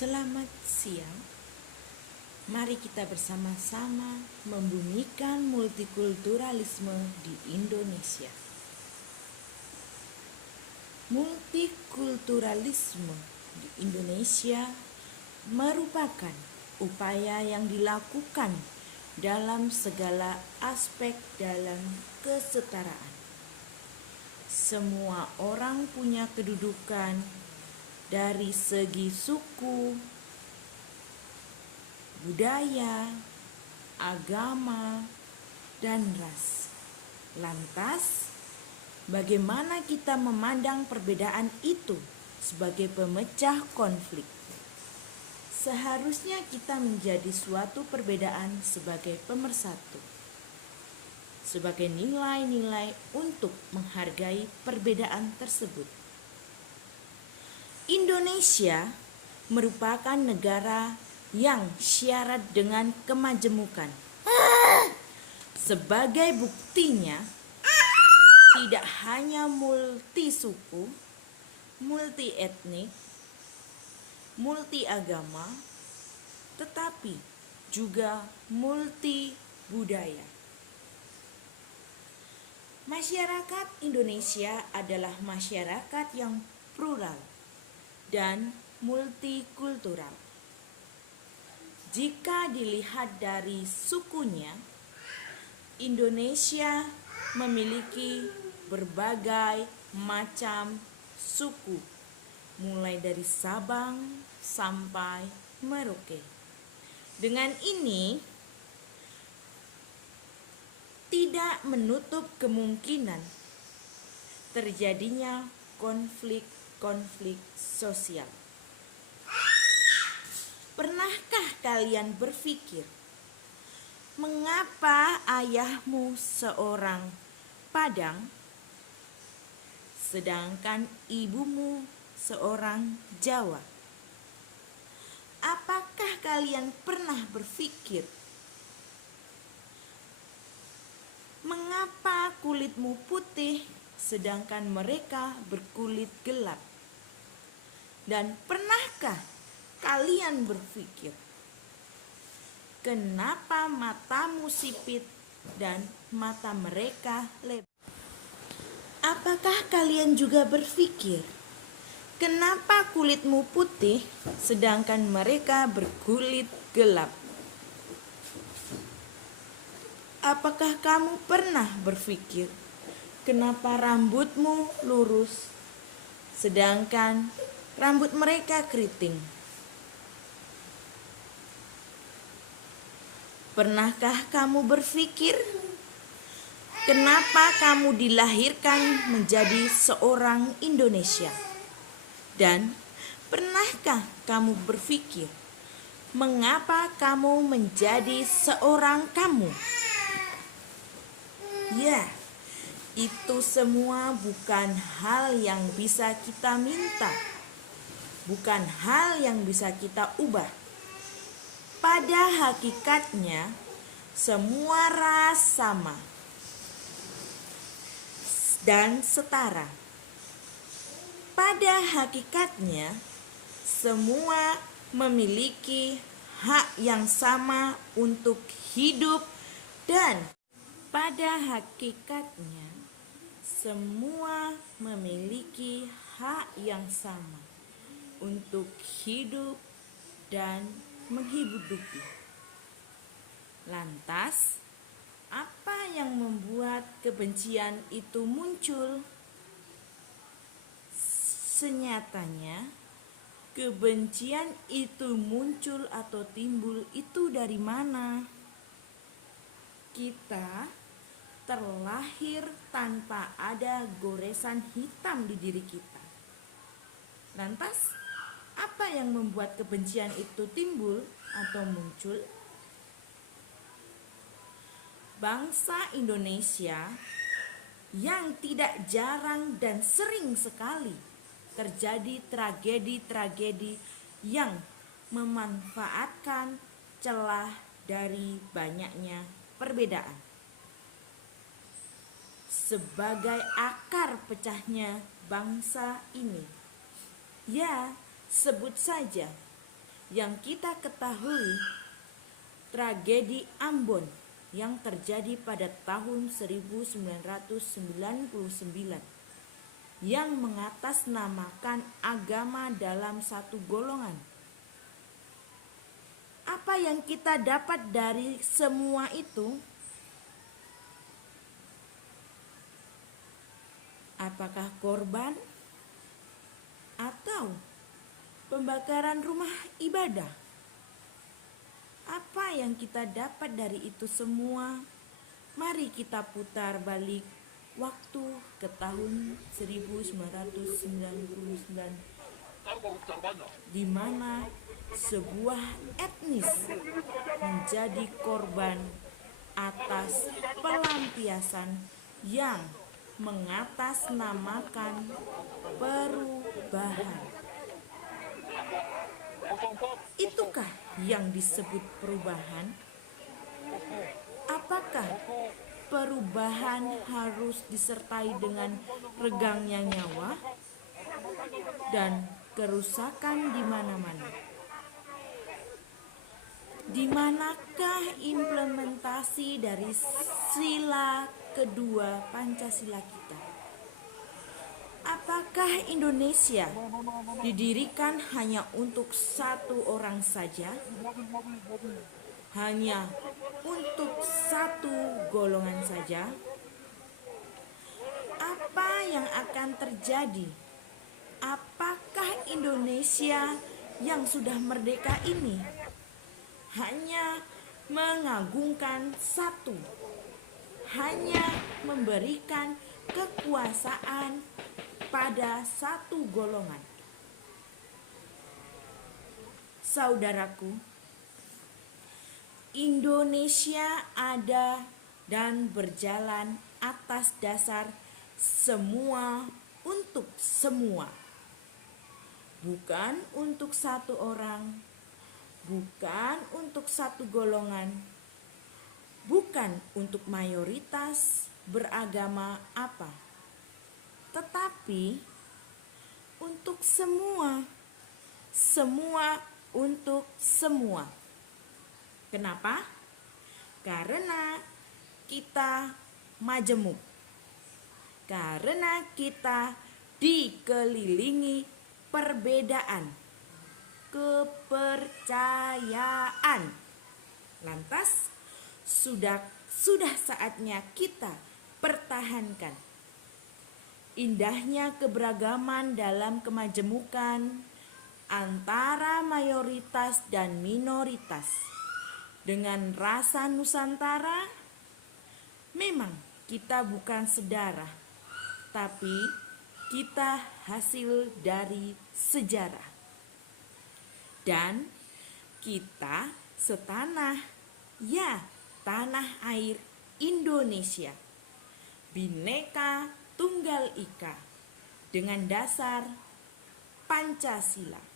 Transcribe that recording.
Selamat siang. Mari kita bersama-sama membumikan multikulturalisme di Indonesia. Multikulturalisme di Indonesia merupakan upaya yang dilakukan dalam segala aspek dalam kesetaraan. Semua orang punya kedudukan dari segi suku, budaya, agama, dan ras. Lantas, bagaimana kita memandang perbedaan itu sebagai pemecah konflik? Seharusnya kita menjadi suatu perbedaan sebagai pemersatu, sebagai nilai-nilai untuk menghargai perbedaan tersebut. Indonesia merupakan negara yang syarat dengan kemajemukan. Sebagai buktinya, tidak hanya multi suku, multi etnik, multi agama, tetapi juga multi budaya. Masyarakat Indonesia adalah masyarakat yang plural dan multikultural. Jika dilihat dari sukunya, Indonesia memiliki berbagai macam suku, mulai dari Sabang sampai Merauke. Dengan ini, tidak menutup kemungkinan terjadinya konflik sosial. Pernahkah kalian berpikir, mengapa ayahmu seorang Padang, sedangkan ibumu seorang Jawa? Apakah kalian pernah berpikir, mengapa kulitmu putih sedangkan mereka berkulit gelap? Dan pernahkah kalian berpikir, kenapa matamu sipit dan mata mereka lebar? Apakah kalian juga berpikir, kenapa kulitmu putih sedangkan mereka berkulit gelap? Apakah kamu pernah berpikir, kenapa rambutmu lurus sedangkan rambut mereka keriting? Pernahkah kamu berpikir, kenapa kamu dilahirkan menjadi seorang Indonesia? Dan pernahkah kamu berpikir, mengapa kamu menjadi seorang kamu? Ya, itu semua bukan hal yang bisa kita minta, bukan hal yang bisa kita ubah. Pada hakikatnya, semua ras sama dan setara. Pada hakikatnya, semua memiliki hak yang sama untuk hidup, dan pada hakikatnya semua memiliki hak yang sama untuk hidup dan menghidupi. Lantas, apa yang membuat kebencian itu muncul? Senyatanya, kebencian itu muncul atau timbul itu dari mana? Kita terlahir tanpa ada goresan hitam di diri kita. Lantas, apa yang membuat kebencian itu timbul atau muncul? Bangsa Indonesia yang tidak jarang dan sering sekali terjadi tragedi-tragedi yang memanfaatkan celah dari banyaknya perbedaan sebagai akar pecahnya bangsa ini. Ya, sebut saja yang kita ketahui, tragedi Ambon yang terjadi pada tahun 1999 yang mengatasnamakan agama dalam satu golongan. Apa yang kita dapat dari semua itu? Apakah korban atau pembakaran rumah ibadah? Apa yang kita dapat dari itu semua? Mari kita putar balik waktu ke tahun 1999, di mana sebuah etnis menjadi korban atas pelampiasan yang mengatasnamakan perubahan. Itukah yang disebut perubahan? Apakah perubahan harus disertai dengan regangnya nyawa dan kerusakan di mana-mana? Di manakah implementasi dari sila kedua Pancasila kita? Apakah Indonesia didirikan hanya untuk satu orang saja? Hanya untuk satu golongan saja? Apa yang akan terjadi? Apakah Indonesia yang sudah merdeka ini hanya mengagungkan satu, hanya memberikan kekuasaan pada satu golongan? Saudaraku, Indonesia ada dan berjalan atas dasar semua untuk semua, bukan untuk satu orang, bukan untuk satu golongan, bukan untuk mayoritas beragama apa, tetapi untuk semua, semua untuk semua. Kenapa? Karena kita majemuk, karena kita dikelilingi perbedaan kepercayaan. Lantas sudah saatnya kita pertahankan indahnya keberagaman dalam kemajemukan antara mayoritas dan minoritas. Dengan rasa Nusantara, memang kita bukan sedarah, tapi kita hasil dari sejarah. Dan kita setanah, ya, tanah air Indonesia, Bhinneka Tunggal Ika, dengan dasar Pancasila.